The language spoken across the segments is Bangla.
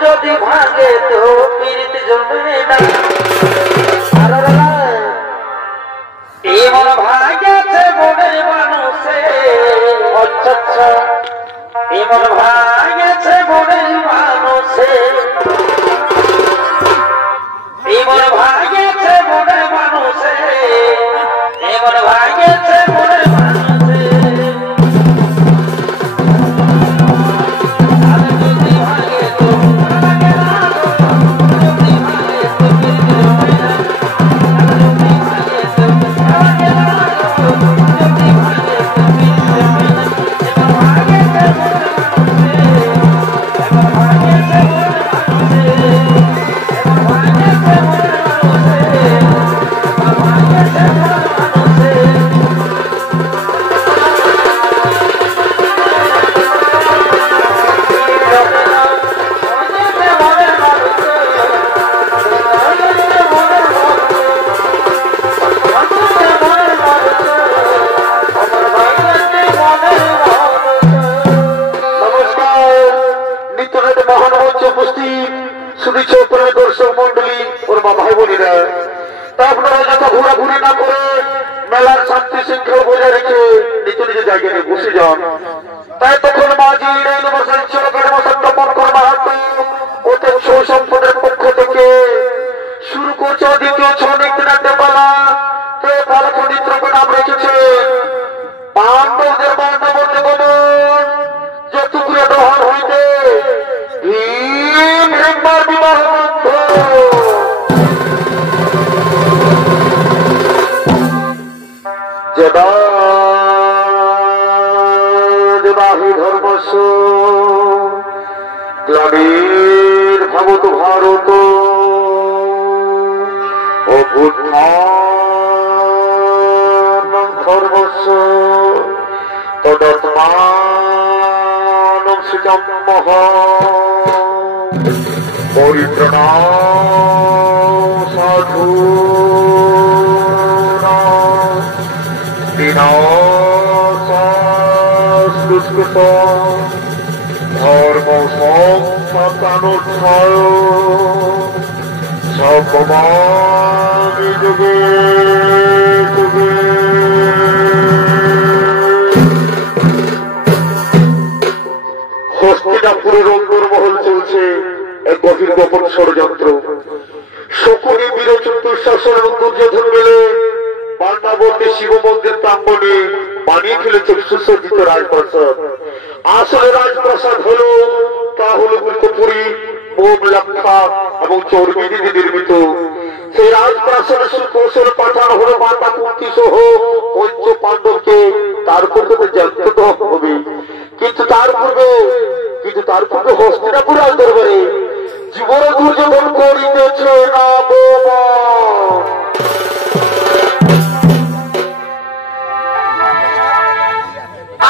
যদি ভাগে তো পীড়িত জমে না এমন ভাগেছে মনের মানুষে আচ্ছা আচ্ছা এমন ভাগেছে মনের মানুষে এমন ভাগেছে মনের মানুষে এমন ভাগেছে মনের মানুষে দর্শক মন্ডলী ওর মা ভাই বোনেরা তা আপনারা যত ঘোরাঘুরি না করে মেলার শান্তি শৃঙ্খলা বজায় রেখে নিজ নিজ জায়গায় বসে যান তাই তখন মাঝি ওদের সম্পদের পক্ষ থেকে শুরু করছে দ্বিতীয় ছনিক নাট্য পালা নাম রেখেছে পাণ্ডবদের বান্ধবর্গ বলুন যে টুকরে দহন হইতে বিবাহ দেবাহী ধর্মস্ব গ্লানির ভবত ভারত ও বুদ্ধান ধর্মস্ব তদত্মানম সুজম্মহ পরিত্রাণায় সাধু বিনাশাস্কৃত ধর্ম সংস্থানোচ্ছায় সর্বমানি যুগে যুগে হস্তিনাপুরের অন্দরমহল চলছে এক গভীর গোপন ষড়যন্ত্র শকুনি বীরচতুর শাসন এবং দুর্যোধন মিলে পাণ্ডবতী শিব মন্দির প্রাঙ্গণে বানিয়ে ফেলেছে সুসজ্জিত রাজপ্রাসাদ আসলে রাজপ্রাসাদ হলো তা হলো গুলকপুরী মোম লক্ষা এবং চর্বি দিয়ে নির্মিত সেই রাজপ্রাসাদের সুকৌশল পাঠানো হলো মাতা কুন্তি সহ পঞ্চ পাণ্ডবকে তার পূর্বে জানতে হবে কিন্তু তার পূর্বে হস্তিনাপুর রাজ দরবারে জীবন দুর্যোধন করিতেছে না বোমা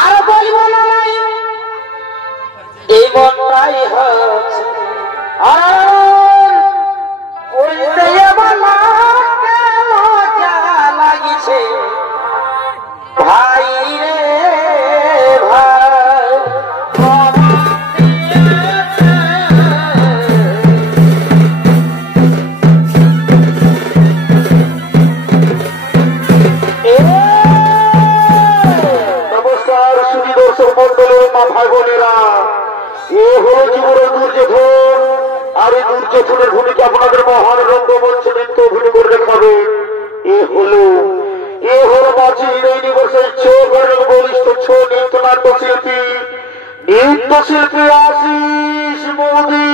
আর বলিব না এই মনটাই হচ্ছে আর বলতে লাগিছে ভাই রে ভাই নমস্কার সুধী দর্শক মন্ডলের মা ভাই বোনেরা এ হলো জীবনের দুর্যোধন আর এই দুর্যোধনের ভূমিকা আপনাদের মহান রঙ্গমঞ্চে নৃত্য অভিনয় করে দেখাবে এ হলো মাঝি ইউনিভার্সের বলিষ্ঠ নৃত্যশিল্পী আশিস মোদী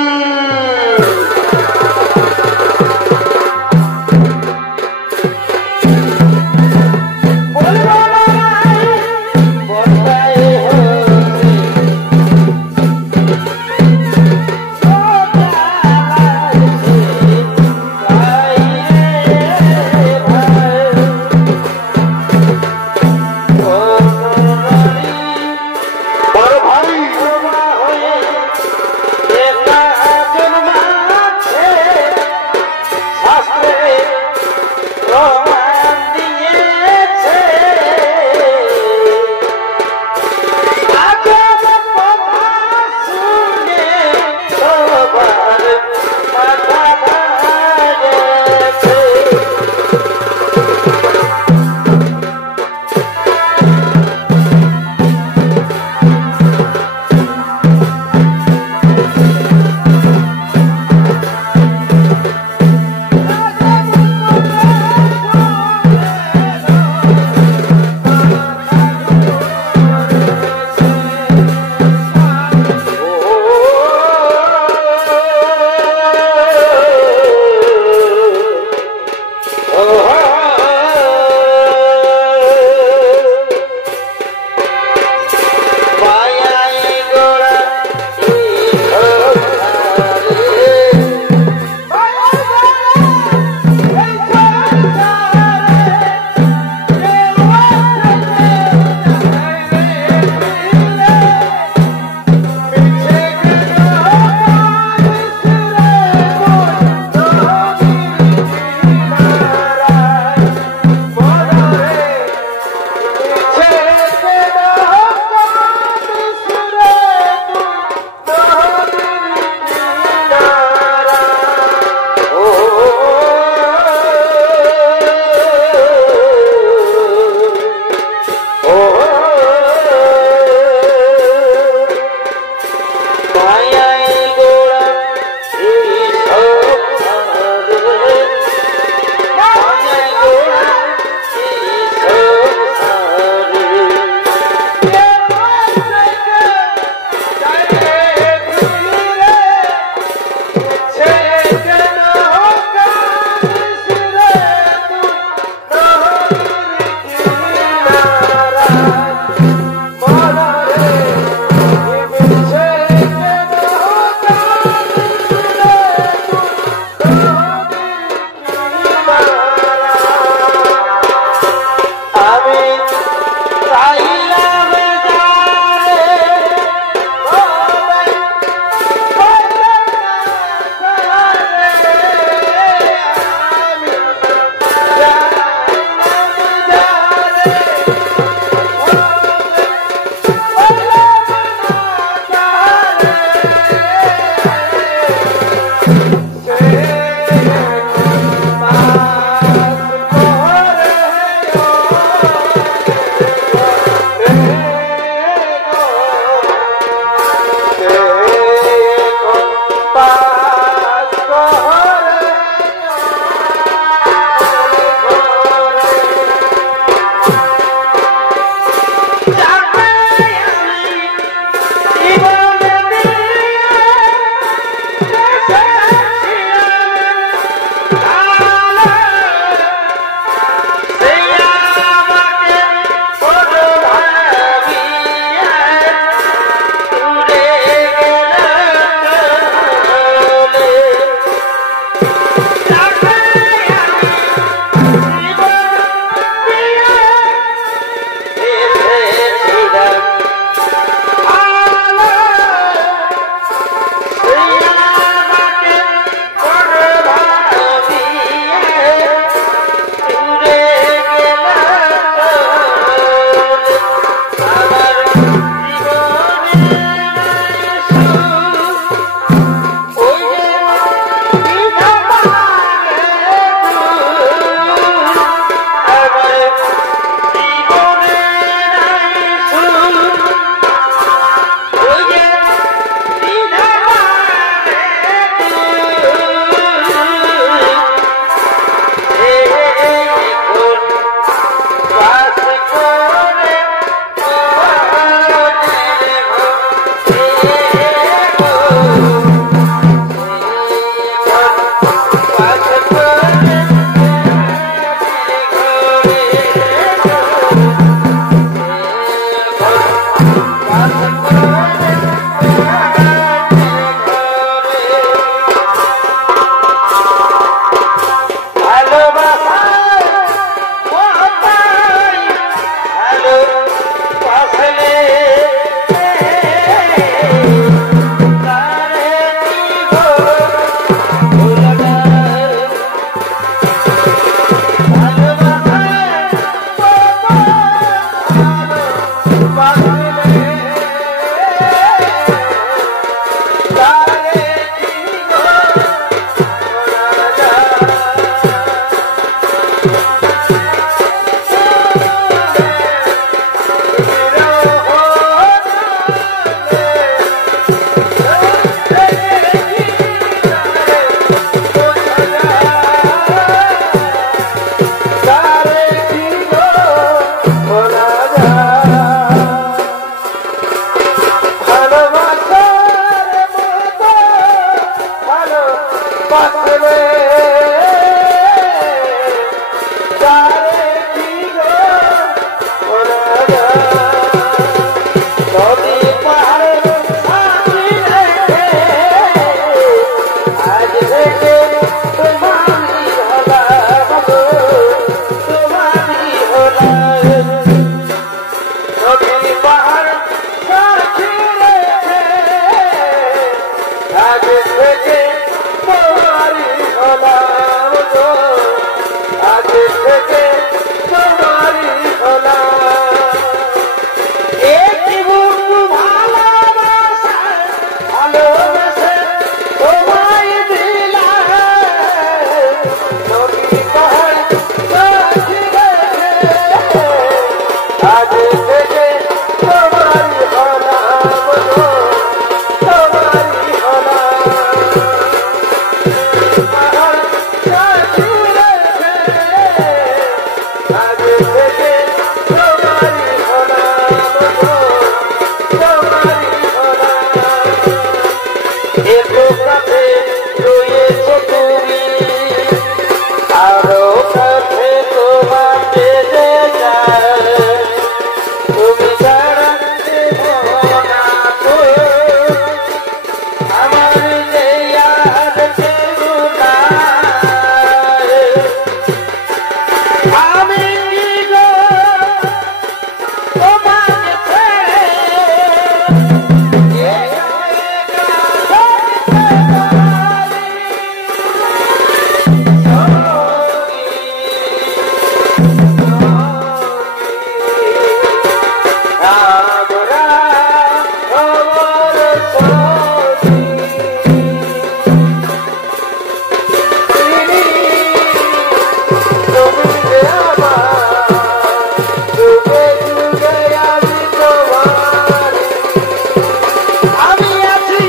পাকবে তারে কি গো নদী পাহাড়ে সাথী রেখে আজ থেকে তোমারই হলাম গো তোমারই হলাম নদী পাহাড় সাথী রেখে আজ থেকে তোমারই হলাম গো আজ থেকে তোমারই হলাম একটি বুকু ভালোবাসা ভালোবেসে তোমায় দিলাম নদী পাহাড় সাথী রেখে আজ থেকে তোমারই হলাম গো তোমারই হলাম পাহাড় সাথী রেখে আজ থেকে তোমারই হলাম গো তোমারই হলাম একটু কাছে রয়েছ তুমি আরো কাছে তোমার পেতে যায় তুমি ছাড়া না তো আমার যে আর কেউ নাই আমি কি গো তোমাকে ছেড়ে একা একা থাকতে পারি আমরা খবর সখী তুমি যে আমার যুগে যুগে আমি তোমার আমি আছি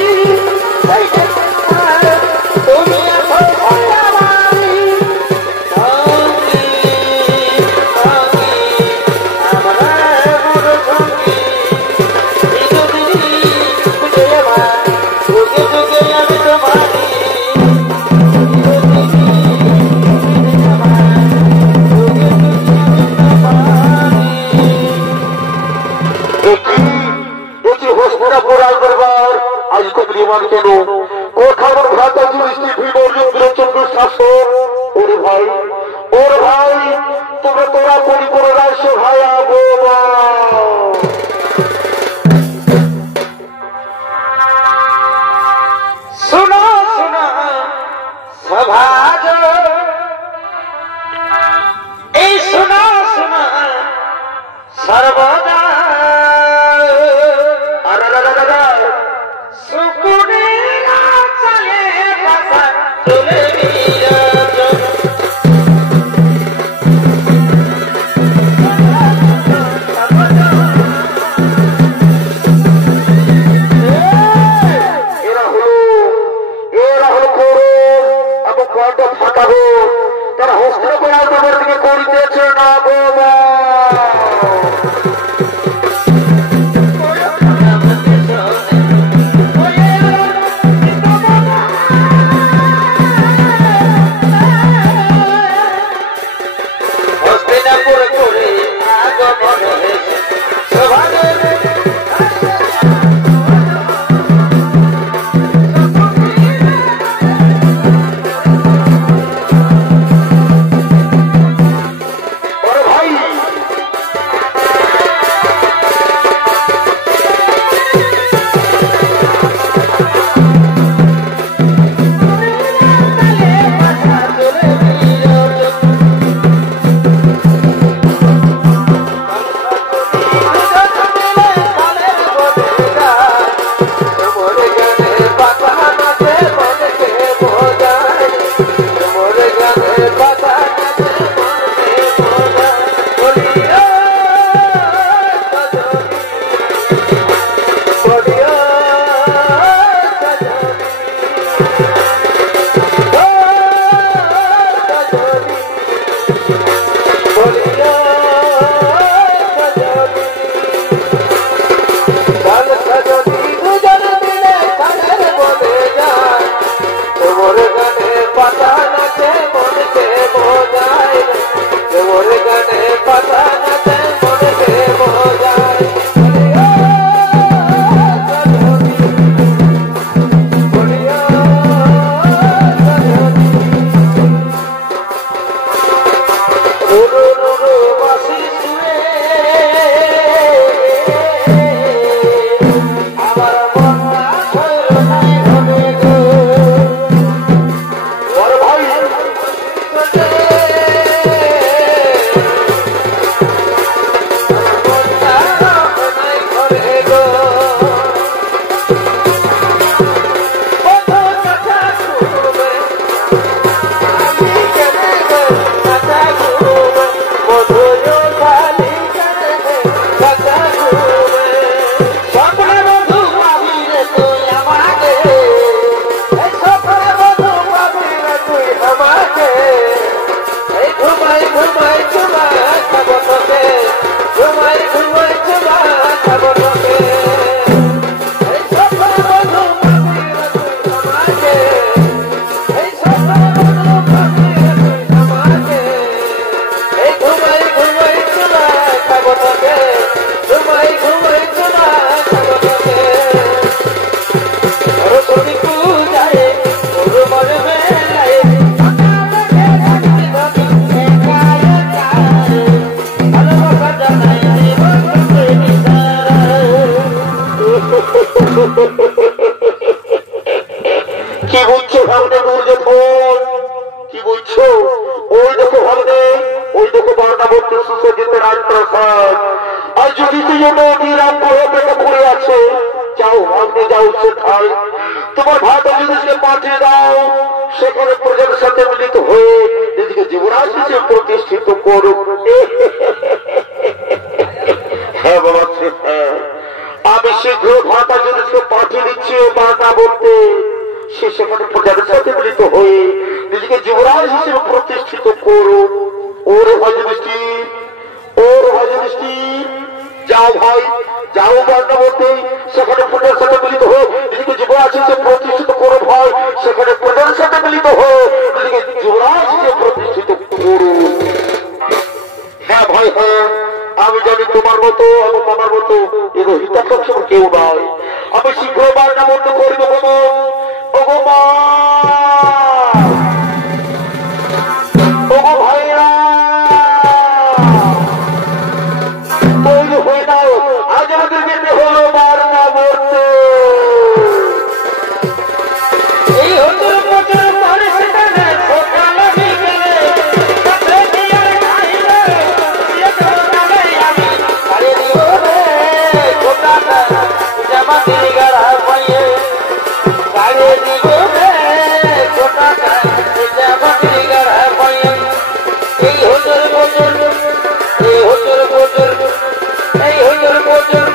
সেই যেখানে তুমি আছো আমারই সঙ্গী সঙ্গী আমরা গুরু সঙ্গী চিরদিনই খুঁজে আমার যুগে যুগে আমি তোমারই হস্তিনাপুর রাজদরবার আজ কমলিমান কেন কোথাও ভ্রাতা যুধিষ্ঠির ভীম অর্জুন বীরচন্দ্র শাসক ওর ভাই তোরা পরিপূর্ণ রাজ্য ভাই আবো सुनो सुनो सभाज এই सुनो सुनो सर्वदा सुकुने चले बसा चले ফাটাবো তারা হস্তিনাপুর রাজদরবার থেকে করিতেছে না বাবা হস্তিনাপুর করে আগমন হয়েছে সভাদের ওরে ভাই ঘুমাই ঘুমাই চুমা খাবো তোকে ঘুমাই ঘুমাই চুমা খাবো তোকে এই সকাল বন্ধু আমাকে এই সকাল বন্ধু আমাকে এই ঘুমাই ঘুমাই চুমা খাবো তোকে ঘুমাই ঘুমাই চুমা খাবো তোকে সরস্বতী পূজায় ওর মনে মেলায় কি বলছো ভাবনে দুর্যোধন কি বলছো ওই দেখো ভাবনে ওই দেখো বার্নাবর্তী সুসজ্জিত রাজপ্রাসাদ আর যদি নদীরাম পেটে পড়ে আছে যাও ভাবনে যাও সেখানে তোমার ভাতা যুধিষ্ঠিরকে পাঠিয়ে দাও সেখানে প্রজার সাথে মিলিত হয়ে নিজেকে যুবরাজ হিসেবে প্রতিষ্ঠিত করুক হ্যাঁ বাবা হ্যাঁ আমি শীঘ্র ভাতা যুধিষ্ঠিরকে পাঠিয়ে দিচ্ছি বার্নাবর্তে সে সেখানে প্রজাদের সাথে মিলিত হয়ে নিজেকে যুবরাজ হিসেবে প্রতিষ্ঠিত করুক ওর ভাই যুধিষ্ঠির ওর ভাই যুধিষ্ঠির যাও ভাই যাও বার্নাবর্তে সেখানে প্রজার সাথে মিলিত হয়ে নিজেকে যুবরাজ হিসেবে প্রতিষ্ঠিত করো ভাই সেখানে প্রজার সাথে মিলিত হয়ে নিজেকে যুবরাজ হিসেবে প্রতিষ্ঠিত করো হ্যাঁ ভাই হ্যাঁ আমি জানি তোমার মতো এবং আমার মতো এগো হিতাকাঙ্ক্ষী কেউ নয় আমি শীঘ্র বার্নাবর্তে করবো বাবা ওগো মা ওগো ভাইরা তৈরি হয়ে নাও আজ আমাদের যেতে হলো বার্নাবর্তে এই হতুর প্রচুর পরিস্থিতি সকাল বিকেলে কাছে দিয়ে খাইলে দিয়ে তোরালে আমি আরে দিও রে কোটাটা জামা দিয়ে গড়া পাইয়ে আরে দিও রে কোটাটা জামা দিয়ে গড়া পাইয়ে এই হতুর প্রচুর এই হতুর প্রচুর এই হতুর প্রচুর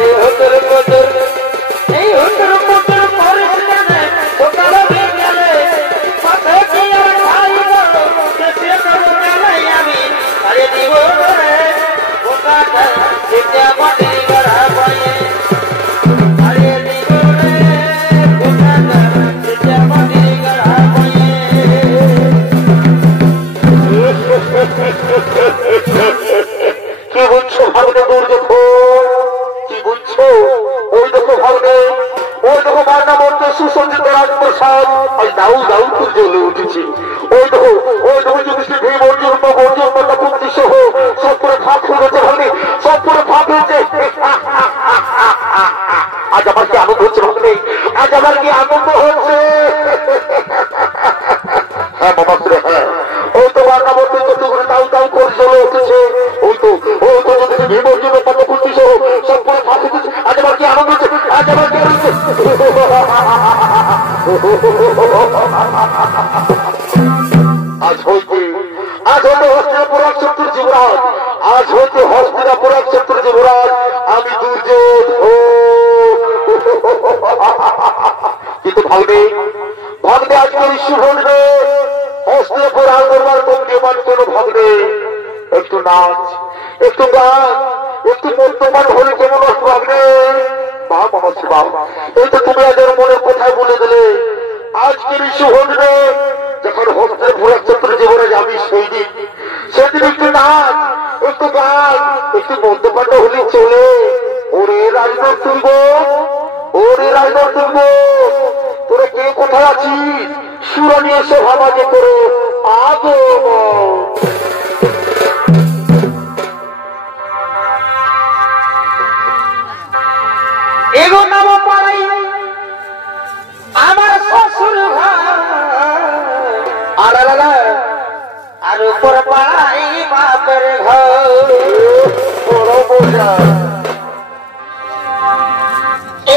এই হতুর প্রচুর এই হতুর প্রচুর পরিস্থিতি সকাল বিকেলে কাছে দিয়ে খাইলে দিয়ে তোরালে আমি আরে দিও রে কোটাটা জামা দিয়ে গড়া পাইয়ে আরে দিও রে কোটাটা জামা দিয়ে গড়া পাইয়ে কি বলছো ভাবনে দুর্যোধন কি বলছো ওই দেখো ভাবনে ওই দেখো বার্নাবর্তে সুসজ্জিত রাজপ্রাসাদ আজ দাউ দাউ করে জ্বলে উঠেছে ওই দেখো যুধিষ্ঠির ভীম অর্জুন কুন্তি সহ সব করে ফাঁক হয়েছে ভাবনে সব করে ফাঁক হয়েছে আজ আমার কি আনন্দ হচ্ছে ভাবনে আজ আমার কি আনন্দ হচ্ছে হ্যাঁ বাবা হ্যাঁ ওই তো বার্নাবর্তে কত করে দাউ দাউ করে জ্বলে উঠেছে ওই তো যদি ভীম অর্জুন কুন্তি সহ সব করে ফাঁক হয়েছে আজ আমার কি আনন্দ হচ্ছে আজ আমার কি আনন্দ আজ হইতে হস্তিনাপুর শত্রুর যুবরাজ আজ হইতে হস্তিনাপুর শত্রুর যুবরাজ আমি দুর্যোধন কিন্তু ভাববে আজকের শুভ হস্তিনাপুর আন্দোলন কমিটিমান কোন ভাববে একটু নাচ একটু গান একটু মদ্যপান হলে কেমন ভাববে বাবা বাবা এই তো তুমি আজের মনে কোথায় বলে দিলে আজকের শুভ যখন হস্তিনাপুর শত্রুর জীবনে যাবি সেদিন একটু নাচ একটু গান একটু মদ্যপান হলে চলে ওরে রাজনর তুলব তোরা কে কোথায় আছিস সুরা নিয়ে এসে ভাবাজে করে আগমন এগো নাম পাড়াই আমার শ্বশুর ঘর আর উপর পাড়াই বাপের ঘর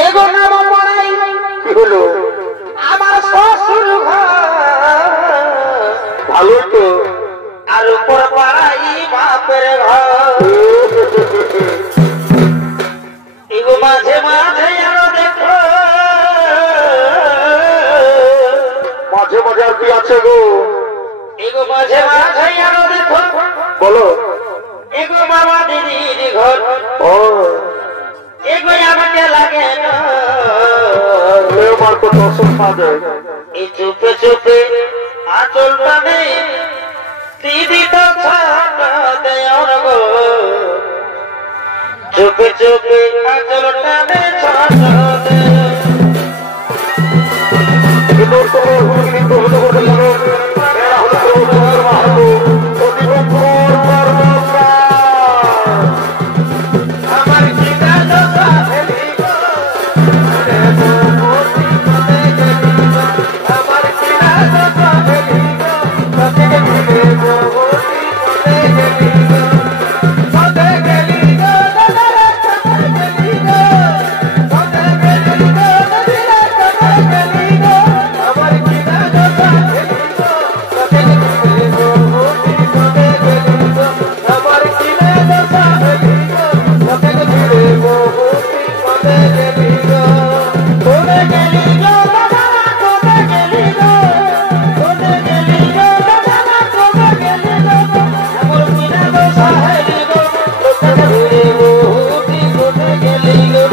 এগো নাম পাড়াই কি হলো আমার শ্বশুর ঘর ভালো তো আর উপর পাড়াই বাপের ঘর এগো মাঝে মাঝে আরো দেখো মাঝে মাঝে আর কি আছে গো এগো মাঝে মাঝে আরো বলো এগো বাবা দিদির ঘর ও এগো আমাকে লাগে না কেউ মার কত অসুখ পা যায় এই চুপে চুপে আচল টানে দিদি তো ছাড় দেয় গো চুপে চুপে আচল টানে ছাড় দেয় কিন্তু তোমার হুমকি হতে হতে লাগে এরা হলো তোমার মাহাতো অধিকর কর্মকা আমার চিন্তা দশা ফেলি গো আমার চিন্তা দশা ফেলি গো কতে গেলি গো কতে গেলি গো কতে গেলি গো দাদা কতে গেলি গো কতে গেলি গো দাদা কতে গেলি গো আমার চিন্তা দশা ফেলি গো কতে গেলি গো কতে গেলি গো আমার চিন্তা দশা ফেলি গো কতে গেলি গো কতে গেলি গো কতে গেলি গো দাদা কতে গেলি গো কতে গেলি গো দাদা কতে গেলি গো আমার চিন্তা দশা ফেলি গো কতে গেলি গো কতে গেলি গো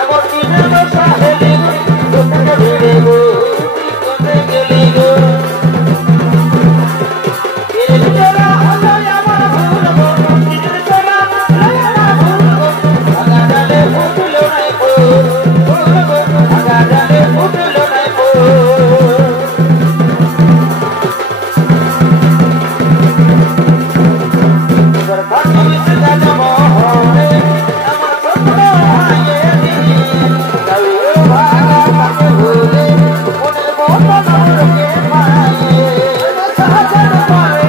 আমার চিন্তা দশা ফেলি গো কতে গেলি গো কতে গেলি গো তোরা হলো আমার ভুল গো তোরা হলো আমার ভুল গো আগাডালে ফুটলো নাই ফুল গো আগাডালে ফুটলো নাই ফুল তোর ভাগ্য বিধাতা মোহরে আমার স্বপ্ন ভাঙেনি কাউরে ভাগা তাকে ভুলে মনের মতো নরকে পায়ে সাহায্য করে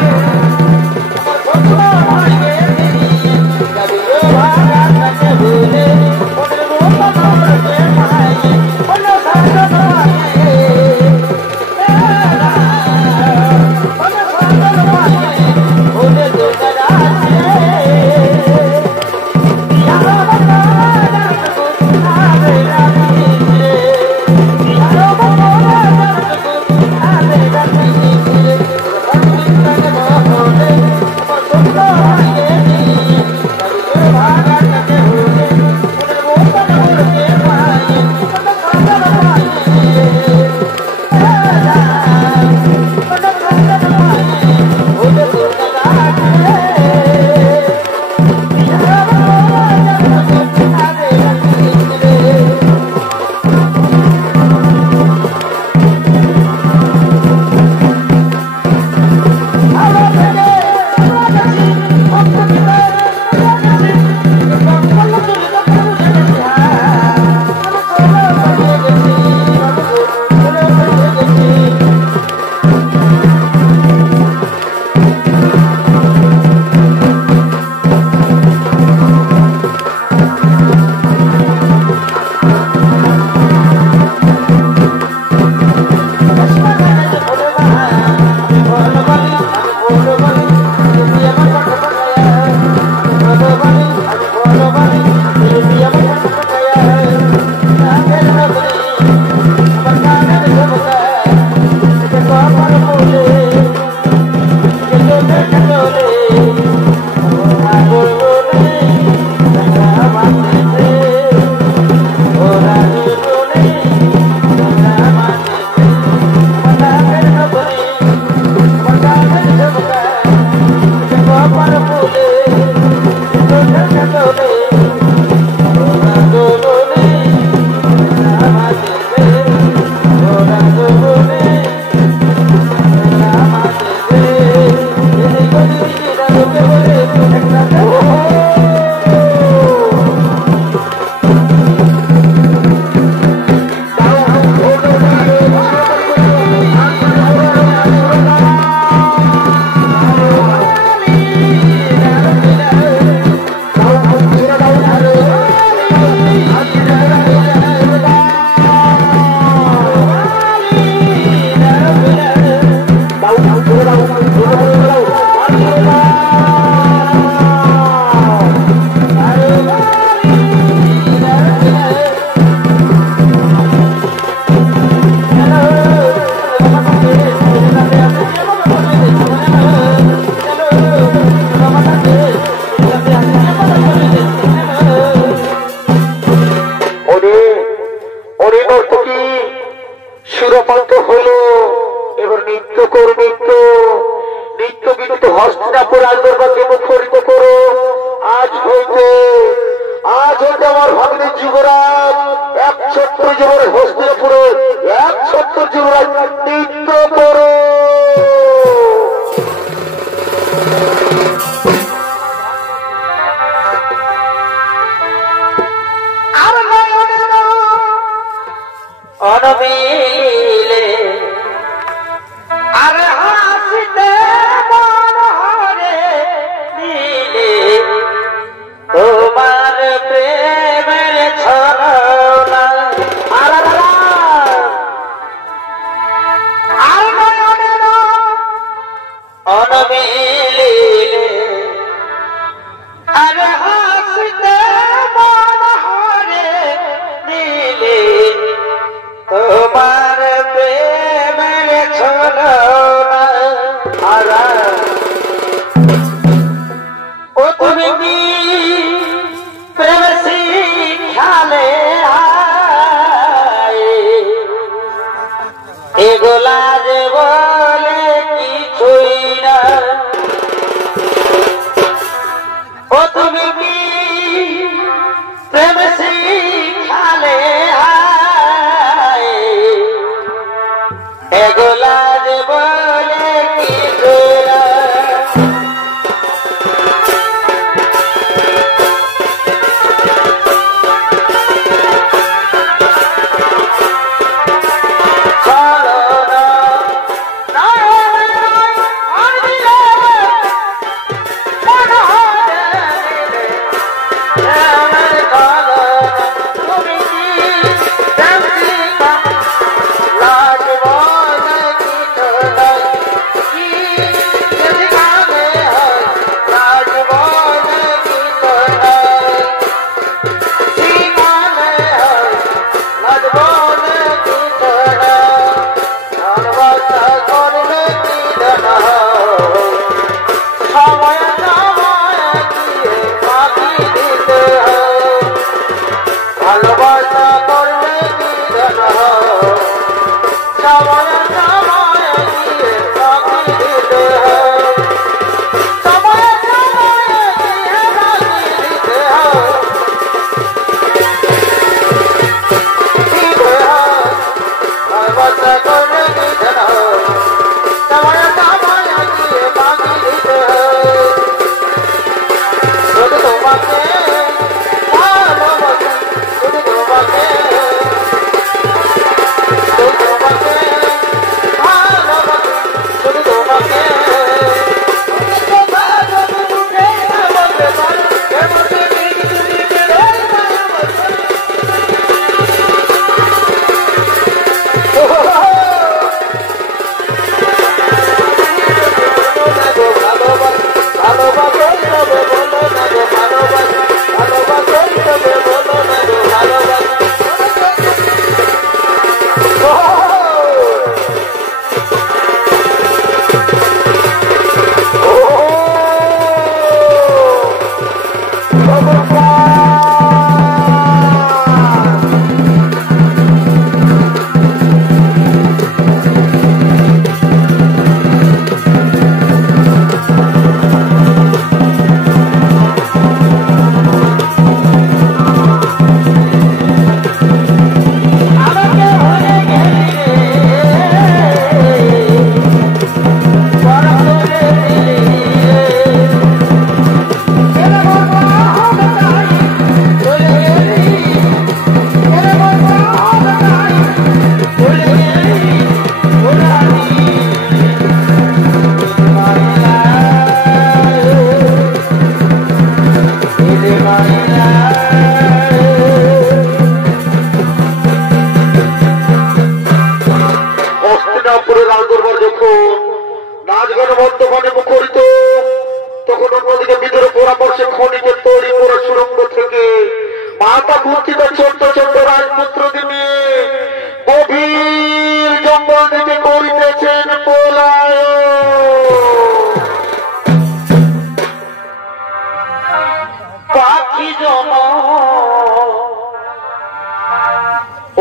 আমার স্বপ্ন ভাঙেনি কাউরে ভাগা তাকে ভুলে মনের মতো নরকে পায়ে অন্য সাহায্য করে অন্য সাহায্য করে ওদের দোকান আছে নৃত্য করো নৃত্য নৃত্য কিন্তু হস্তিনাপুর রাজদরবারকে মুখরিত করো। আজ হইতে আমার ভাগ্নে যুবরাজ এক ছোট্ট যুবরাজ হস্তিনাপুরে এক ছোট্ট যুবরাজ নৃত্য করো। অনমিলে আর হাসিতে মন হরে দিলে তোমার প্রেমের ছলনা আর নয়নের অনমিলে আর হাসিতে মন হরে দিলে তোমার প্রেমের ছলনা ও তুমি কি প্রেম শিখালে এগুলা যে বলে কিছুই না। ও তুমি কি প্রেম শিখালে এগুলা যে বলে কিছু না।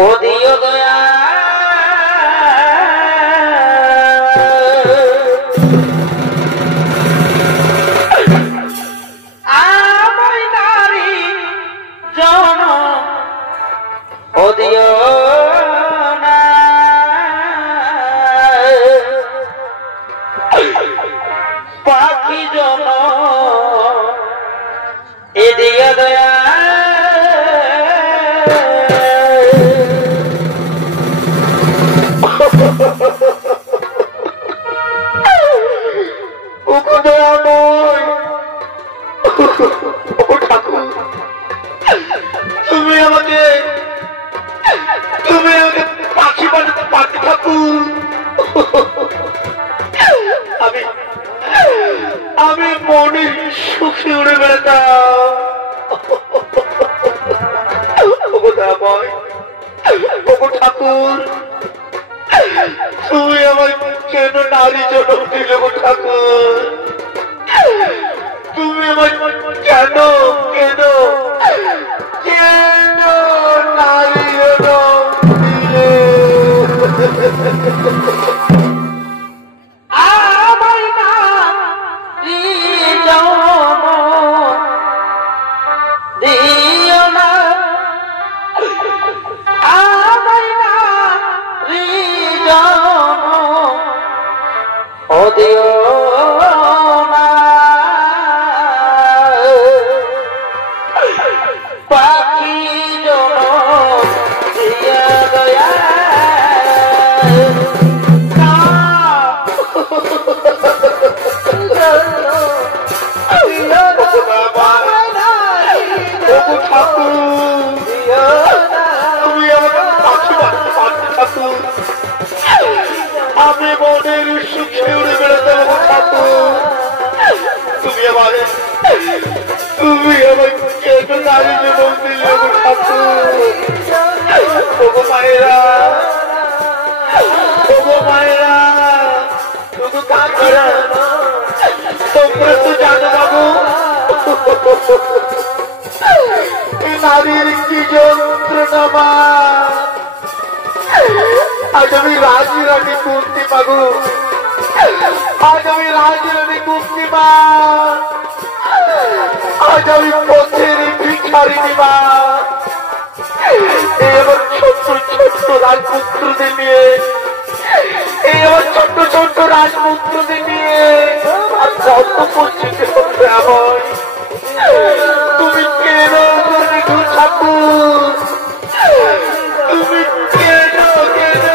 ও দিও দয়া ঠাকুর তুমি আমার কেন নারী জন্ম দিলে গো ঠাকুর তুমি আমার কেন কেন কেন নারী জন্ম দিলে আমায় নারী জন্ম দিও না আমায় নারী জন্ম ও দিও না পাখি জন্ম দিয়া দয়া আমি মনের সুখে উড়ে বেড়াতে হবে ঠাকুর তুমি আমার কেন নারী জীবন দিলে ঠাকুর তবু মায়েরা শুধু কাকরা তোমরা তো জানো বাবু নারীর কি যন্ত্রণা মা আজ আমি রাজরানী কুন্তি মাগু আজ আমি রাজরানী কুন্তি মা আজ আমি পথের ভিখারিণী মা এই আমার ছোট্ট ছোট্ট রাজপুত্রদের নিয়ে এই আমার ছোট্ট ছোট্ট রাজপুত্রদের নিয়ে আর কত পরিচিত করবে আমার তুমি কেন ঠাকুর তুমি কেন কেন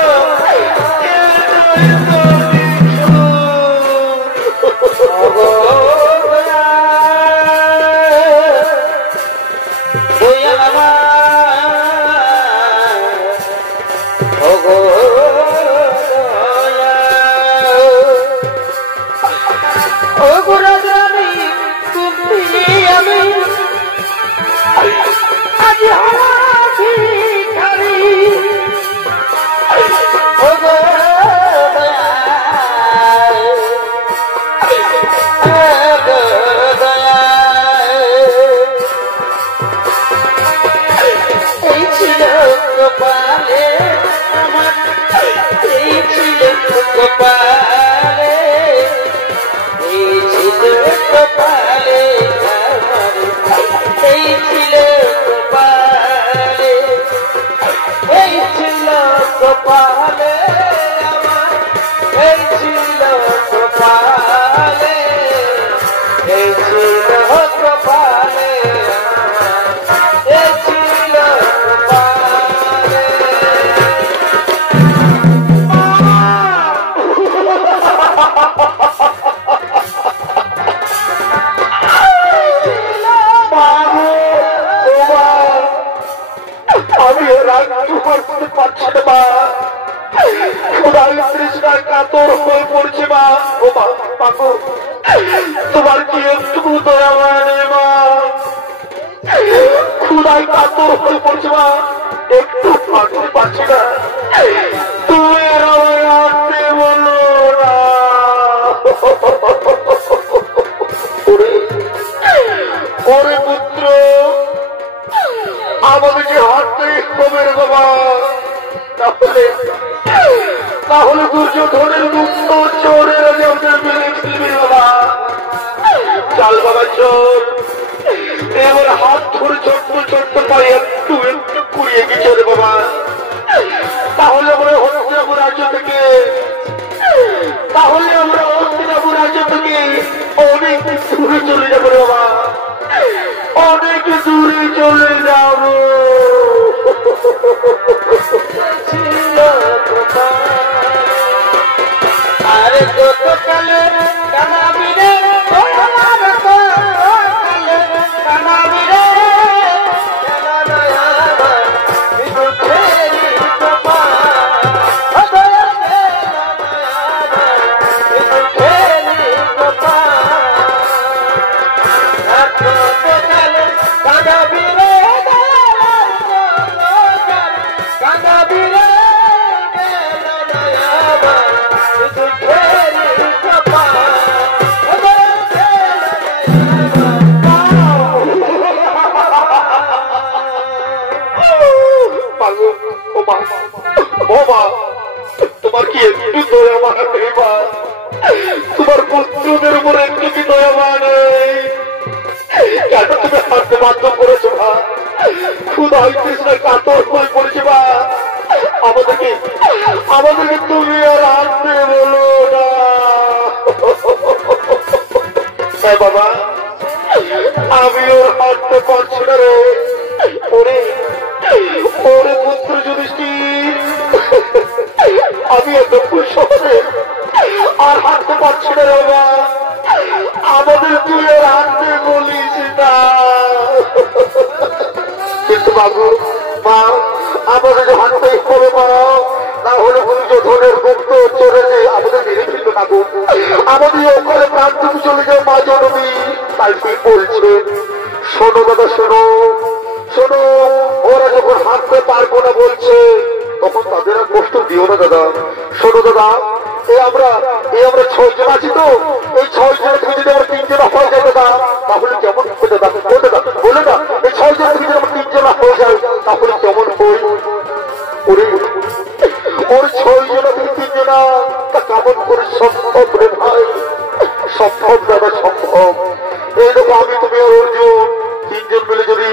তোমার কি একটু দয়া মানে মা খুদাই কাতর হয়ে পড়ছে মা একটু ভাবতে পারছি না তুমি আমায় আসতে বলো না ওরে পুত্র আমাদেরকে হাঁটতে হবে রে বাবা তাহলে দুর্যোধনের দুঃখ চোরের মিলে ফেলবি বাবা চাল বাবা চোর এবার হাত ধরে ছোট্ট ছোট্ট পায়ে একটু একটু কুড়িয়ে গেছে রে বাবা তাহলে আমরা হস্তিনাপুর রাজ্য থেকে অনেক দূরে চলে যাবো রে বাবা অনেক দূরে চলে যাবো আরে গতকালে কানাবিরে কানাবিরে কানাবিরে হ্যাঁ বাবা, আমি ওর হাঁটতে পারছি না রে। ওরে ওরে পুত্র যুধিষ্ঠির, আমি একদম শহরে আর হাঁটতে পারছি না রে বাবা। আমাদের তুই আর হাঁটতে বলিস না। কিন্তু বাবু মা, আমাদের হাঁটতেই হবে মা, না হলে দুর্যোধনের গুপ্ত চলে যে আমাদের মেরে ফেলবে বাবু। আমাদের ওখানে প্রান্তকে চলে যায় মা জননী। তাই তুই বলছেন, শোনো দাদা শোনো শোনো, ওরা যখন হাঁটতে পারবো না বলছে তখন তাদের আর কষ্ট দিও না দাদা। শোনো দাদা, এই আমরা 6 জন আছি তো, এই 6 জনের থেকে যদি আমরা 3 জন হয়ে যায় দাদা, তাহলে কেমন হবে দাদা? বলে না, এই 6 জন থেকে যদি আমরা 3 জন হয়ে যায় তাহলে কেমন হই? ওর 6 জন থেকে 3 জনা, তা কেমন করে সম্ভব রে ভাই? সম্ভব দাদা, সম্ভব। এই দেখো আমি তুমি আর অর্জুন 3 জন মিলে যদি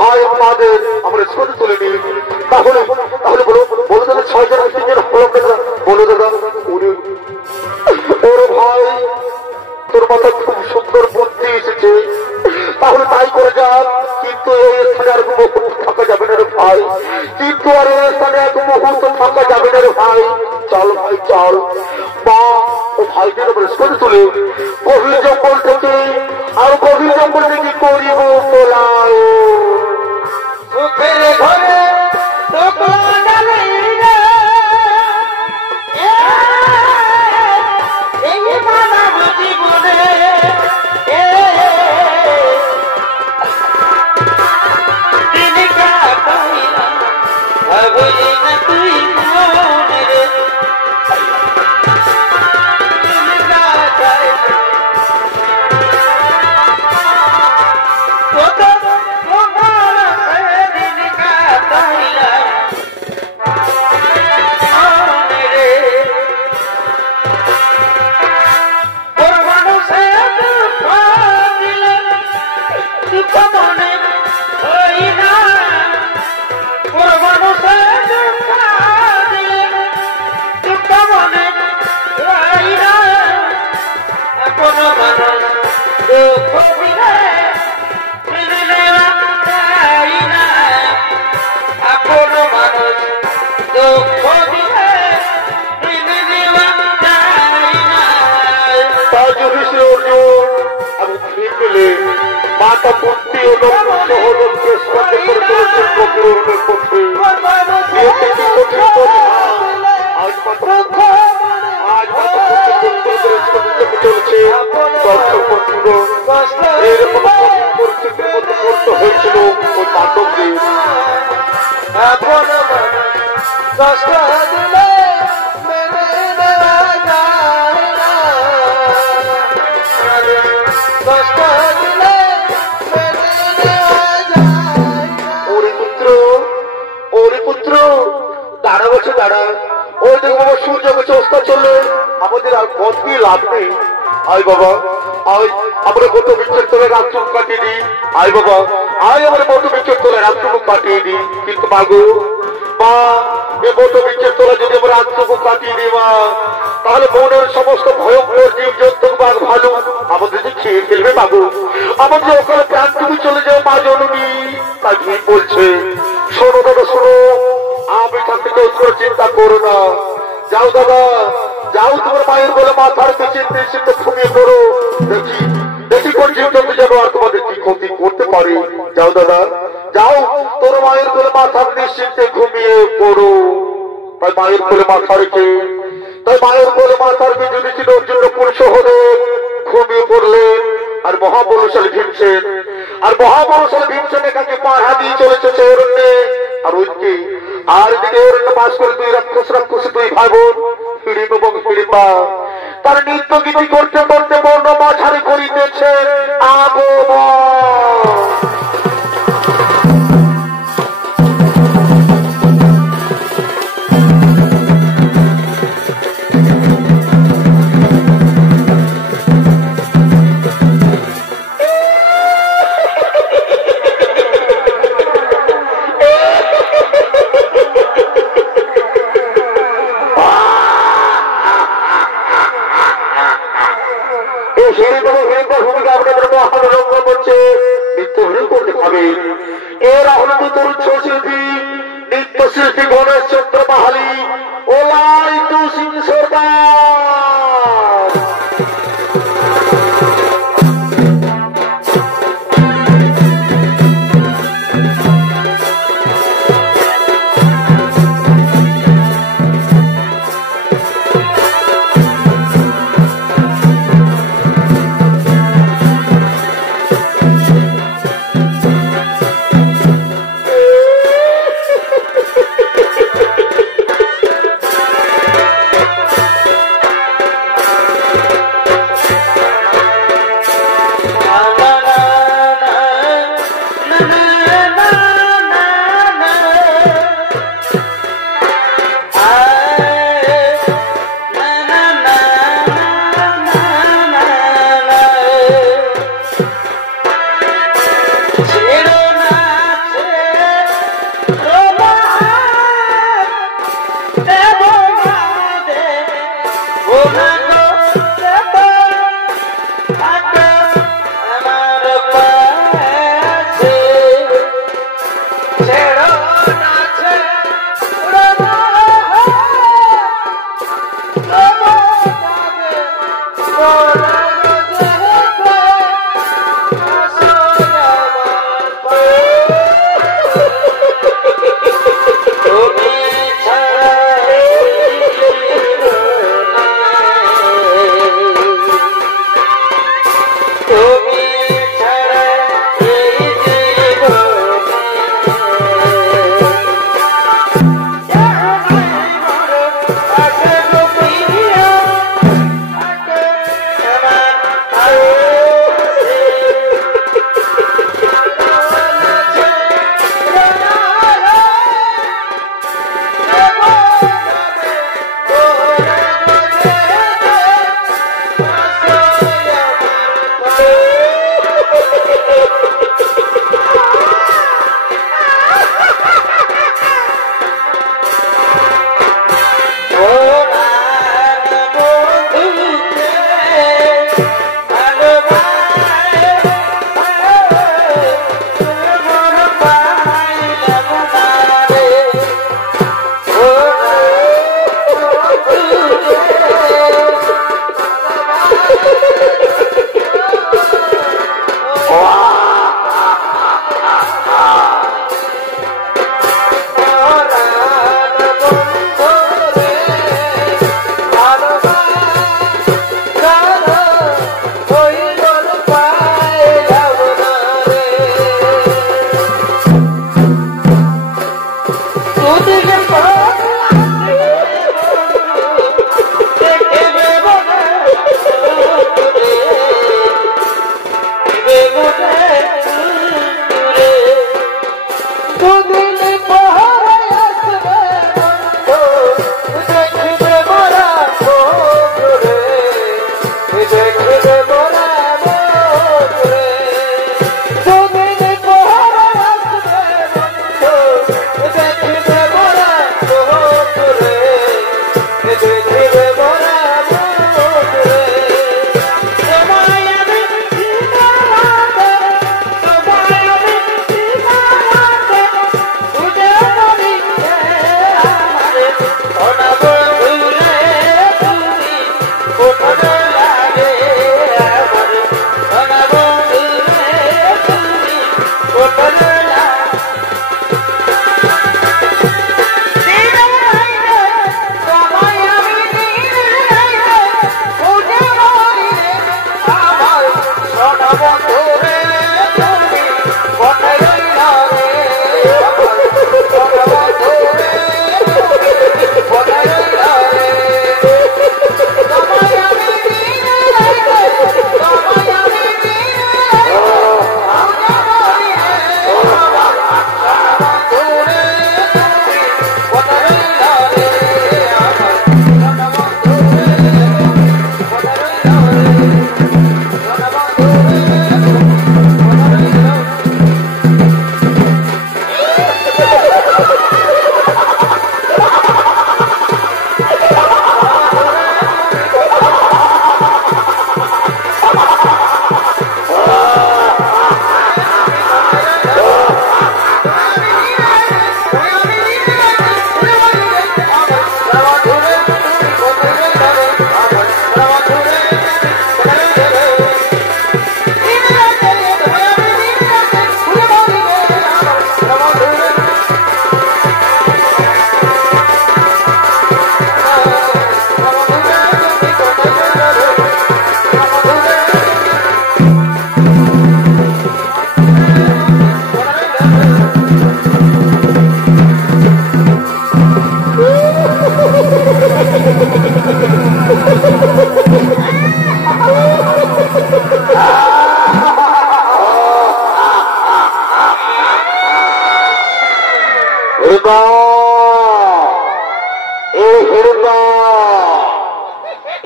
ভাই আমাদের আমরা ছোটে তুলে নিই, তাহলে বলো দাদা 6 জন 3 জন হলো দাদা, বলো দাদা। ওরে ভাই, তোর মাথায় খুব সুন্দর বুদ্ধি এসেছে, তাহলে তাই করে যান। কিন্তু এই স্থানে আর মুহূর্ত থাকা যাবে না রে ভাই, কিন্তু আর এই স্থানে এক মুহূর্ত থাকা যাবে না রে ভাই। চল ভাই চল। মা ও ভাইদের আমরা ছোটে তুলে গভীর জঙ্গল থেকে করিব পোলাও। সুখের ঘরে এই মানব জীবনে দিন কাটাইলাম ভাবলি না তুই মনে রে। মাতা পুত্রী এবং সহযোগকে সাথে করে চলেছেন গভীরের পথে। আজ মাতা চলছে দর্শক বন্ধুগণ, এরকম পরিস্থিতির মধ্যে পড়তে হয়েছিল ওই পাণ্ডবদের। কষ্ট দিলে মেনে নেওয়া যায় না, কষ্ট দিলে মেনে নেওয়া যায় না। ওরে পুত্র দাঁড়া বছর দাঁড়া। ওই দেখো বাবা, সূর্য গেছে অস্ত চললে, আমাদের আর পথ দিয়ে লাভ নেই। আয় বাবা আয়, আমরা বট বৃক্ষের তলে রাত্রুক কাটিয়ে দিই। আয় বাবা আয়, আমরা বট বৃক্ষের তলে রাত্রুক কাটিয়ে দিই। কিন্তু মাগো মা, এ বট বৃক্ষের তলে যদি আমরা রাত্রুক কাটিয়ে দিই মা, তাহলে বনের সমস্ত ভয়ঙ্কর জীব জন্তু বাঘ ভালো আমাদের যে খেয়ে ফেলবে মাগো। আমাদের যে ওখানে প্রাণটুকু চলে যায় মা জননী। তাই ঠিক বলছে, শোনো দাদা শোনো, আমি এখান থেকে কোনো চিন্তা করো না। যাও দাদা যাও, তোমার মায়ের বলে মাথার নিশ্চিন্তে ঘুমিয়ে পড়ো। দেখি কোন জীবজন্তু যেন আর তোমাদের কি ক্ষতি করতে পারে। যাও দাদা যাও, তোর মায়ের বলে মাথার নিশ্চিন্তে ঘুমিয়ে পড়ো। তাই মায়ের বলে মাথা রেখে, তাই মায়ের বলে মাথার যদি ছিল অর্জুন পুরুষ হলে ঘুমিয়ে পড়লেন। আর মহাবলশালী ভীমসেন, এখানে পাহাড় দিয়ে চলেছে অরণ্যে। আর ওইদিকে এদিকে অরণ্য বাস করে দুই রাক্ষস দুই ভাই বোন হিড়িম এবং হিড়িম্বা, তার নৃত্য গীতি করতে করতে বর্ণ মাঝারি করিতেছে আগমন। সেই ভূমিকা আপনাদের মহানলঙ্ঘন করছে নৃত্য হরি করতে হবে। এরা হল নতুন শিল্পী নৃত্যশিল্পী গণেশ চন্দ্র মাহালি ও লাইটু সিং সরকার।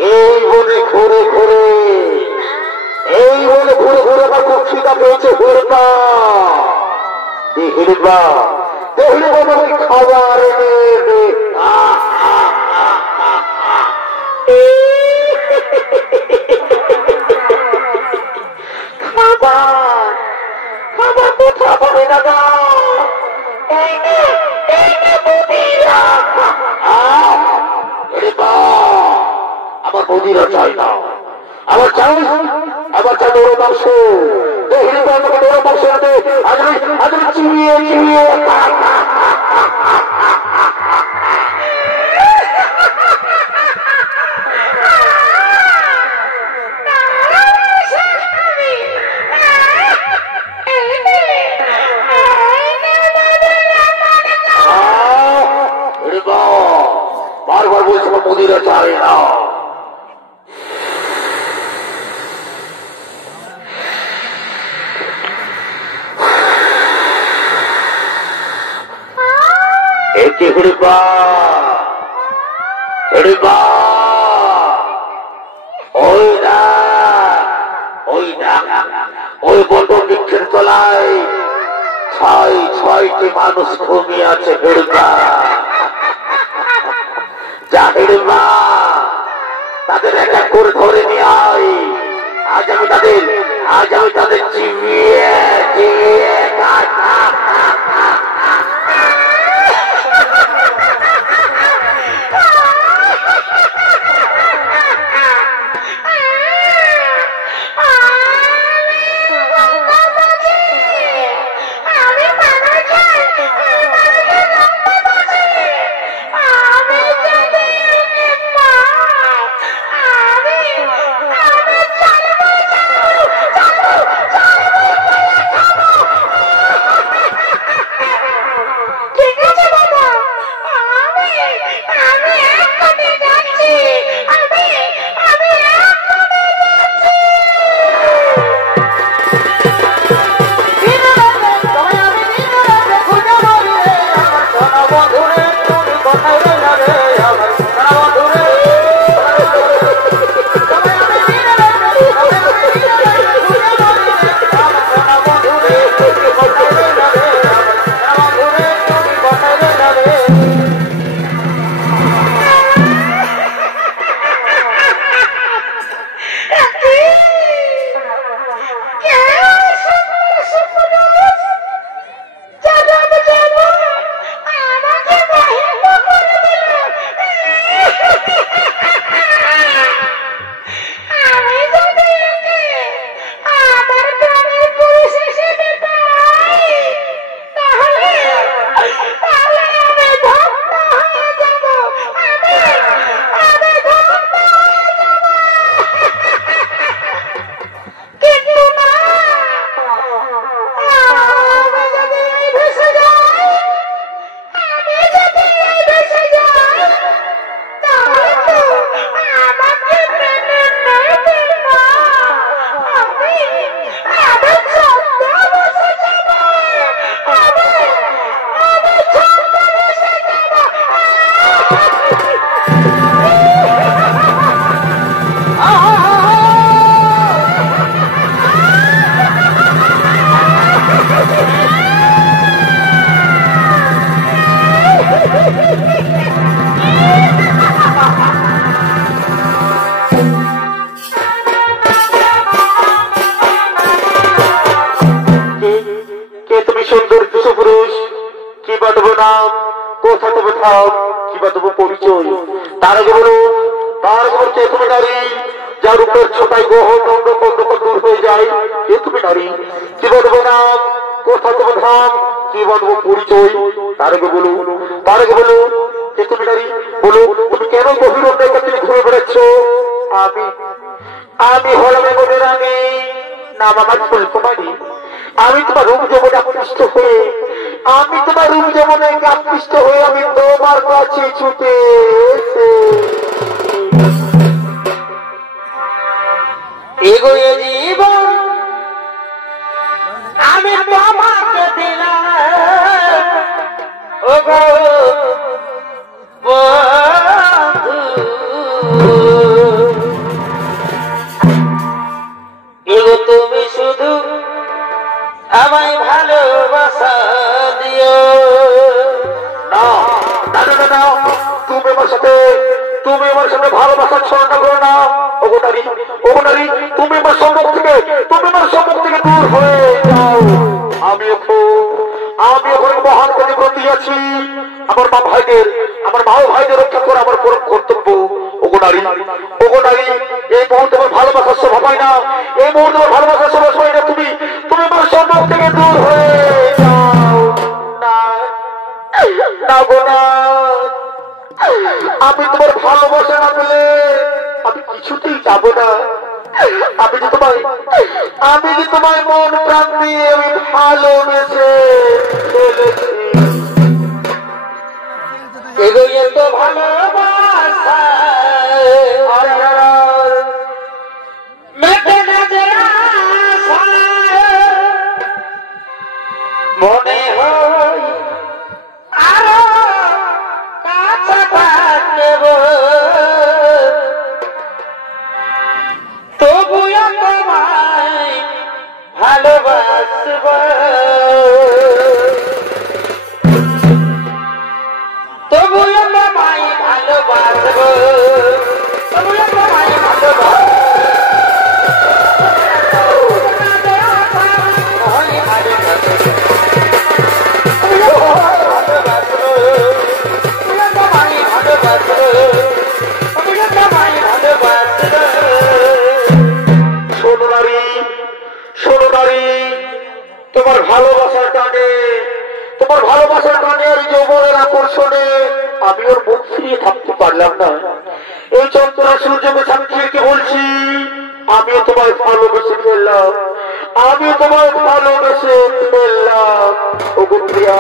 এই বলে ঘুরে ঘুরে আমার খুব খিদা পেয়েছে। হিরবা খাবার খাবার কোথা পাবে দাদা? আমার বদিরা চাই না, আমার চাই ডোরো মাংস। আমাকে ডোরো মাংস আজ চিবিয়ে চিবিয়ে বারবার বলছে আমার বদিরা চাই না। ওই বড় বৃক্ষের তলায় ছয়টি মানুষ ঘুমিয়ে আছে। হিড়বা যা, হিড়বা তাদের এক এক করে ধরে নিয়ে আয়। আজ আমি তাদের চিবিয়ে চিবিয়ে তার তুমি নারী যার উপর ছোটাই গ্রহ দণ্ড কন্ডকর দূর হয়ে যায়। এ তুমি নারী, কি বলবো নাম, কোথা তোমার ধাম, কি বলবো পরিচয়? তার আগে বলো যে তুমি নারী, বলো তুমি কেন গভীর অন্যায় কাছে ঘুরে বেড়াচ্ছ? আমি হলাম এমনের রানী, নাম আমার ফুলকুমারী। আমি তোমার রূপ যৌবনে আকৃষ্ট হয়ে আমি তোমার রূপ যেমনে আকৃষ্ট হয়ে আমি তোমার কাছে ছুটে এগোয়ে জীবন আমি তোমাকে দিলাম ও গো এগো তুমি শুধু আমায় ভালোবাসা দিও না না না না তুমি আমার সাথে ভালোবাসার ছড়াটা করো না। ওগো নারী তুমি আমার সম্মুখ থেকে দূর হয়ে যাও। আমি এখন মহান কাজে ব্রতী আছি। আমার মা ভাইদের রক্ষা করা আমার পরম কর্তব্য। ওগো নারী এই মুহূর্তে আমার ভালোবাসার স্বভাব হয় না, এই মুহূর্তে আমার ভালোবাসার স্বভাব হয় না। তুমি আমার সম্মুখ থেকে দূর হয়ে যাও। না গো না, আমি তোমার ভালোবাসা না পেলে আমি কিছুতেই যাব না। আমি যে তোমায় মন প্রাণ দিয়ে আমি ভালোবেসে ফেলেছি। এগোয়ে তো ভালোবাসা মেটে না যে আশা মনে হয় আরো কাছে থাকব তবুও তোমায় ভালোবাসব তবুও তোমায় ভালোবাসব তবুও তোমায় ভালোবাসব শোনো নারী, তোমার ভালোবাসার টানে আর যৌবনের আকর্ষণে আমি ওর মুখ ফিরিয়ে থাকতে পারলাম না। এই চন্দ্রা সূর্যকে সাক্ষীকে বলছি, আমিও তোমায় ভালোবেসে ফেললাম। ওগো প্রিয়া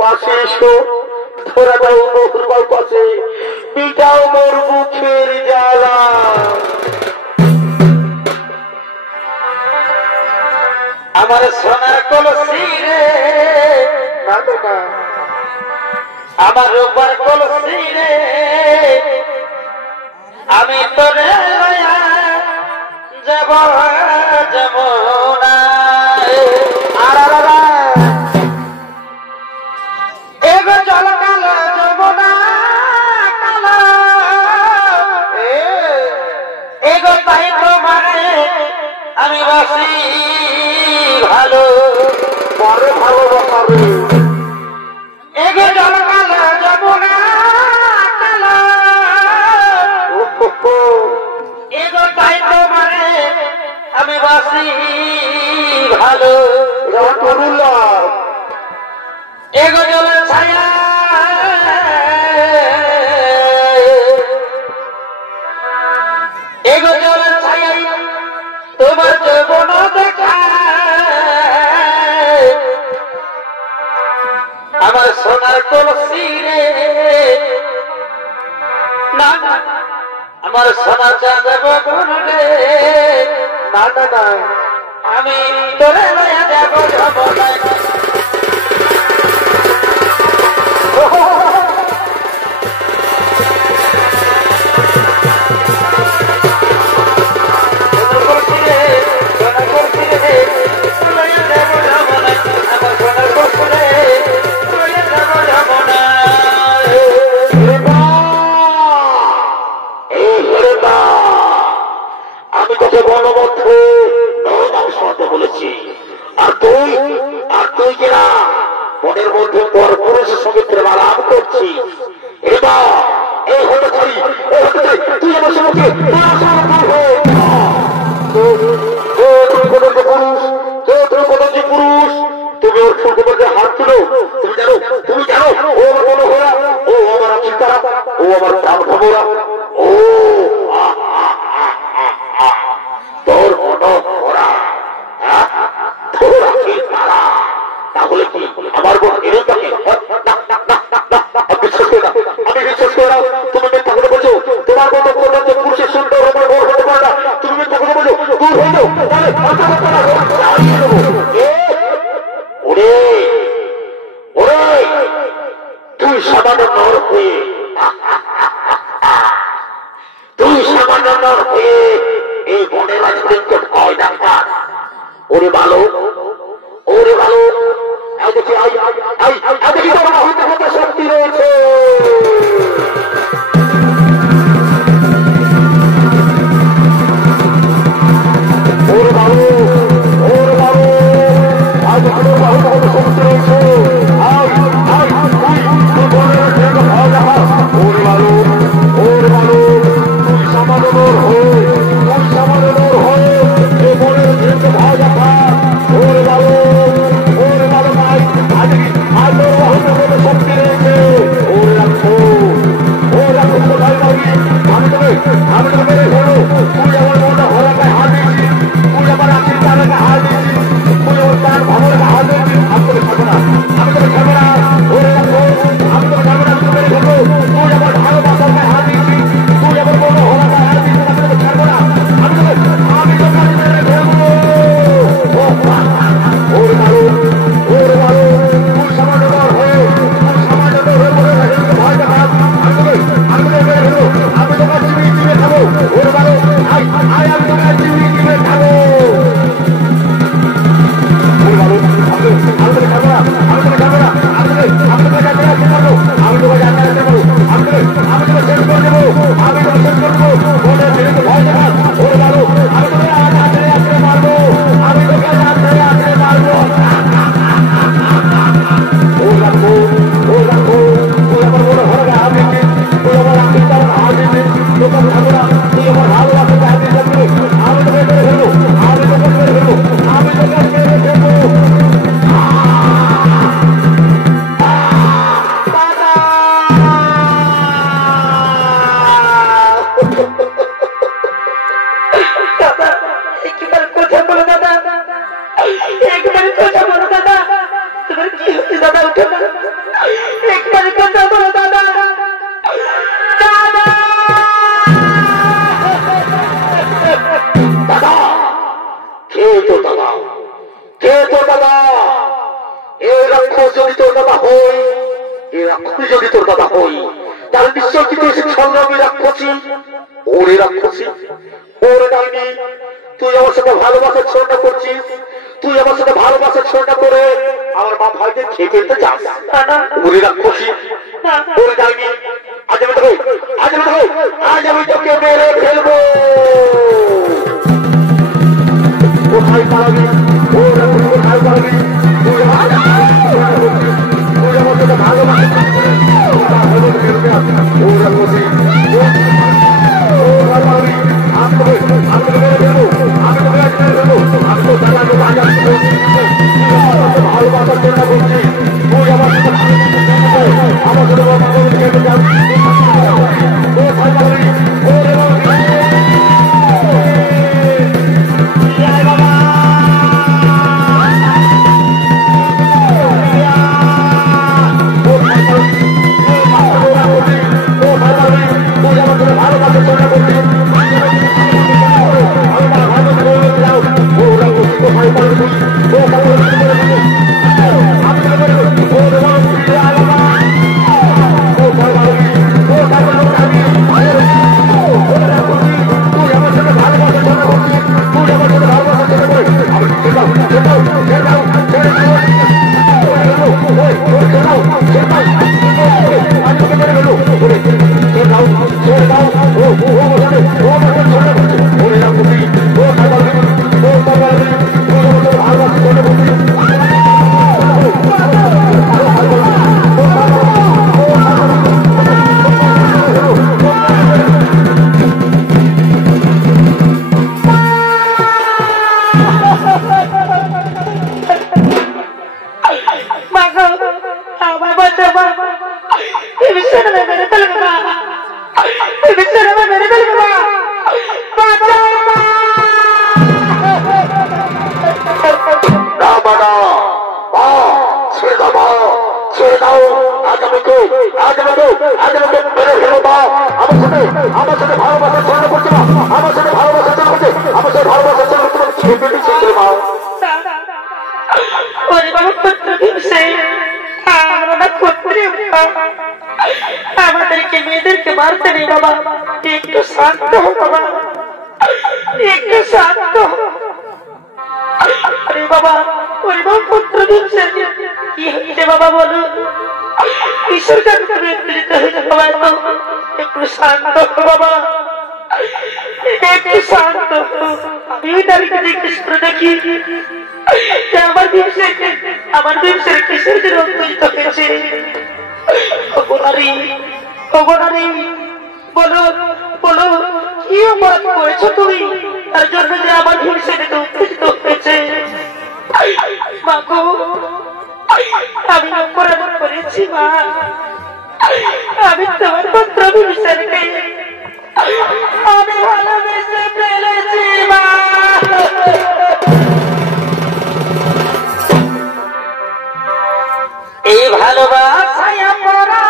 পাশে এসো, ধরা দাও মোর পাশে, মিটাও মোর মুখের জ্বালা। আমার সোনার কলসি রে আমার রূপার কলসি রে আমি তোরে লয়া যাব যমুনা এগো জল কাল যমুনা কাল এগো তাই তোমারে আমি বাসি ভালো পরে ভালোবাসা রে। এগো জল কাল যমুনা কাল এগো তাই তোমারে আমি বাসি ভালো এগো জলের ছায়া এগো জলের ছায়া তোমার যৌবন দেখা আমার সোনার কলসি রে না আমার সোনা চাঁদ বদন রে না আমি তোরে লয়া যাব যমুনায় আমি তোকে গণবদ্ধে শোনাতে বলেছি, আর তুই কিনা মনের মধ্যে পরপুরুষের সঙ্গে প্রেমালাপ করছি। এবার এই হতে চাই তুই আমার সঙ্গে পুরুষ, তুমি ওর ছোট হাত তুলো। তুমি জানো ও আমার মনোহরা, ও আমার চিতারা, ও আমার প্রাণ খবরা, ও তোর মনোহরা তোর সামান্য নর হয়ে তুই সামান্য নর হয়ে এই বনের রাজবীরকে ভয় দেখাস। ওরে ভালো দেখি তোমার হতে হতে শক্তি রয়েছে। ওরে ভালো আজ ভালো হতে শক্তি রয়েছে। ওরে ভালো তুই সামান্য হয়ে এই বনের রাজবীরকে ভয় দেখা। ওরে ভালো ভাই আজ হতে হতে শক্তি রয়েছে। ওরে রাখো কোথায় পাবি? আমি তোকে মেরে ফেলো। তুই আমার মনটা ঘোরাটায় হাত দিয়েছি, তুই আমার আখির তারাকে হাত দিয়েছি, তুই ওর তার ভাবনাকে হাত দিয়েছিস। আমি তোকে ছাড়বো না। ওরে রাখো আমি তোকে ছাড়বো না। তুই মেরে ফেলো। তুই আমার ভালোবাসাকে হাত দিয়েছি, তুই আমার মন ঘোরাটায় হাত দিয়েছিস। আমি তোকে ছাড়বো না। আমি তোকে মেরে ফেলবো। ওরে ভালো তুই সামান্য হয়ে বলে রাখে ভয় দেখাস। আমি তোকে মেরে ফেলবো। আমি তোকে চিবিয়ে খাবো। ওরে ভালো আমি তোকে চিবিয়ে খাবো। যদি তোর দাদা হই তাহলে নিশ্চয় কিন্তু সংগ্রামী রাক্ষসী। ওরে রাক্ষসী, ওরে ডাইনি, তুই আমার সাথে ভালোবাসার ছোটটা করছিস। তুই আমার সাথে ভালোবাসার ছোটটা করে আমার মা ভাইকে খেয়ে ফেলতে চাস। ওরে রাক্ষসী, ওরে ডাইনি, আজ আমি তোকে মেরে ফেলবো। কোথায় পালাবি? ওরে কোথায় পালাবি? তুই আমার সাথে ভালোবাসা ভালোবাসার চেষ্টা করছি। তুই আমার আমাদেরকে মেয়েদেরকে মারতে নেই বাবা, একটু শান্ত হো বাবা, একটু শান্ত হো। আরে বাবা, ওরে বাবা পুত্র দিচ্ছে কি হচ্ছে বাবা বলো, কিশোর কাছে তুমি উত্তেজিত হয়েছে বাবা, একটু শান্ত হো বাবা, একটু শান্ত হো। আমি তারিখে জিজ্ঞেস করে দেখি আমার ব্যবসার কিসের জন্য উত্তেজিত হয়েছে। বলো বলো কি অপরাধ করেছো তুমি, তার জন্য যে আমার ভবিষ্যতে উত্তেজিত হয়েছে। মা গো, আমি অপরাধ করেছি মা, আমি তোমার পুত্র ভবিষ্যৎকে আমি ভালোবেসে ফেলেছি মা। এই ভালোবাসায় আমরা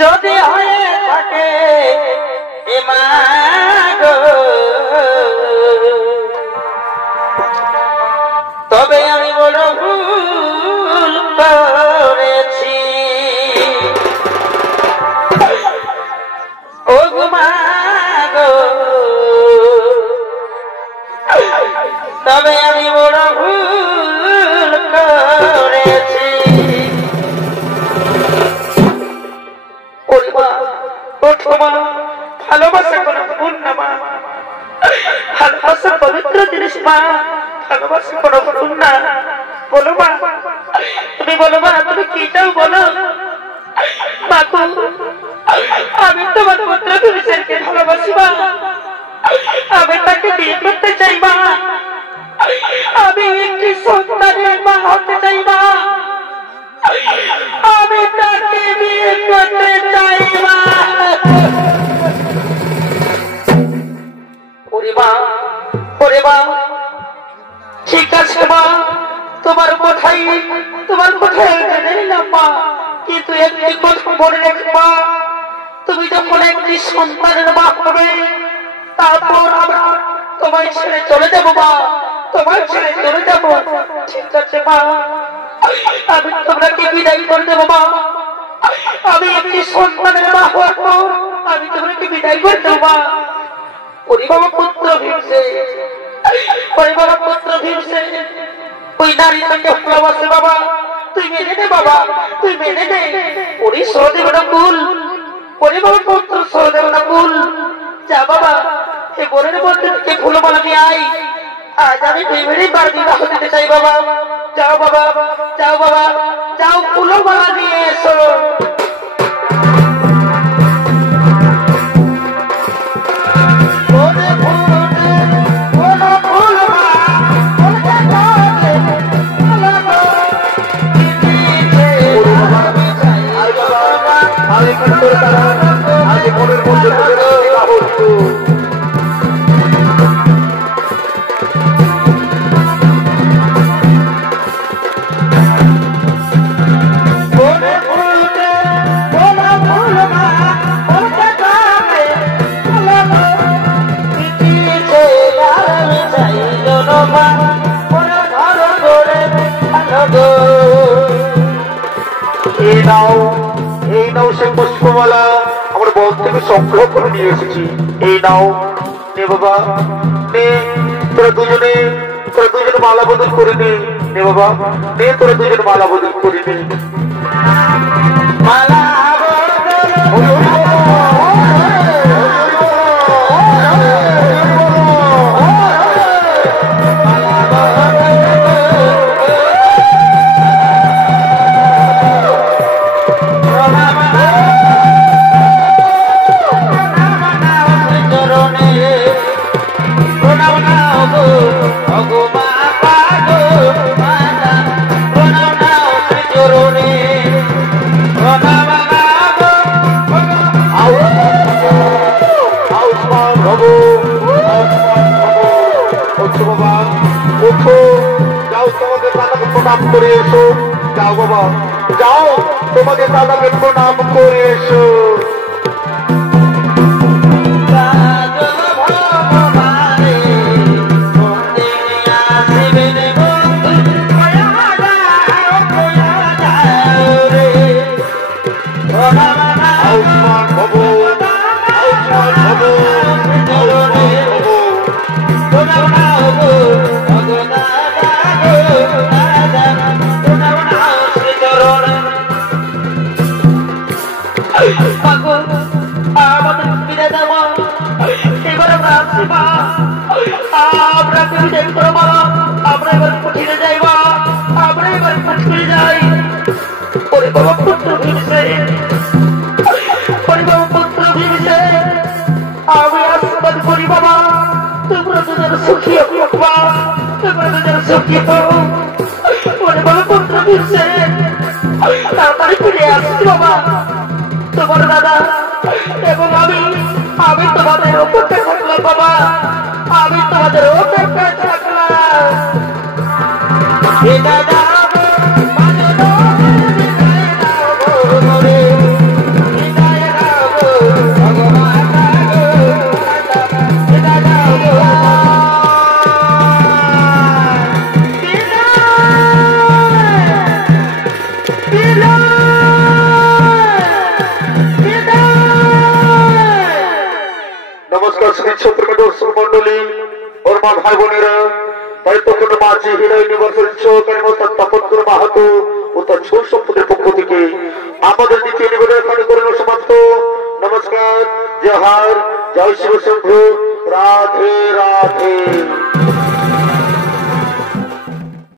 যদি হয়ে থাকে এ মা গো, তবে আমি বড় ভুল করেছি। ও গো মা গো, তবে আমি বড় ভুল করেছি। ভালোবাসা কোনো ভুল না মা, ভালোবাসা পবিত্র জিনিস মা, ভালোবাসা কোনো ভুল না। বলো মা, তুমি বলো মা, তুমি কি চাও বলো। আমি তোমার পুত্র ভবিষ্যৎকে ভালোবাসি মা, আমি তাকে বিয়ে করতে চাই মা, আমি একটি সন্তানের মা হতে চাই মা, আমি তাকে বিয়ে করতে চাই মা। ওরে মা, ঠিক আছে মা, তোমার কোথায় মেনে নিলাম মা, কিন্তু একটি কথা মনে রেখে মা, তুমি যখন একটি সন্তানের মা হবে তারপর আমরা তোমায় ছেড়ে চলে যাবো মা, তোমায় ছেড়ে চলে যাবো। ঠিক আছে মা, আমি তোমাকে বিদায় করে দেবো মা, আমি একটি সন্তানের মা হওয়ার পর আমি তোমাকে বিদায় করে দেবো মা। ওরে বাবা পুত্র ভীমসে, ওরে বাবা পুত্র ভীমসে, ওই নারী তাকে ভালোবাসে বাবা, তুই মেনে নে বাবা, তুই মেনে নে। ওরে সহদেব না কুল, ওরে বাবা পুত্র সহদেব না কুল, যা বাবা এই বোনের মধ্যে থেকে ফুলমালা নিয়ে আয়, আজ আমি দুই মিনিট বার বিবাহ দিতে চাই বাবা। যাও বাবা, যাও বাবা, যাও ফুলমালা নিয়ে এসো। আজ মনের মধ্যে এই নাও সে পুষ্পমালা আমার বন থেকে সংগ্রহ করে নিয়ে এসেছি। এই নাও, নে বাবা নে, তোরা দুজনে মালা বদল করে নে। নে বাবা নে, তোরা দুজনে মালা বদল করে নে। মালা প্রণাম করে এসো। যাও বাবা, যাও তোমাদের দাদাকে প্রণাম করে এসো। তাকে বিদায় করো বাবা। আমরা এবার কুঠিরে যাই বাবা, আমরা এবার কুঠিরে যাই। ওরে বাবা পুত্র ভীমসেন, ওরে বাবা পুত্র ভীমসেন, আমি আশীর্বাদ করি বাবা, তোমরা দুজন সুখী হো বাবা, তোমরা দুজন সুখী হো। ওরে বাবা পুত্র ভীমসেন, তাড়াতাড়ি ফিরে আসছি বাবা। তোমার দাদা এবং আমি তোমাদের অপেক্ষায় থাকলাম বাবা, আমি তোমাদের অপেক্ষায় থাকলাম। হে দাদা নমস্কার শ্রী দর্শক মন্ডলী ওর মা ভাই বোনেরা, তাই তখন মাঝি হীরা ইউনিভার্সাল তপন মাহাতো ও তার ছোট সম্পদের পক্ষ থেকে আমাদের দ্বিতীয় নিবেদন এখানে করে সমাপ্ত। নমস্কার, জয় হার, জয় শিব শম্ভু, রাধে রাধে।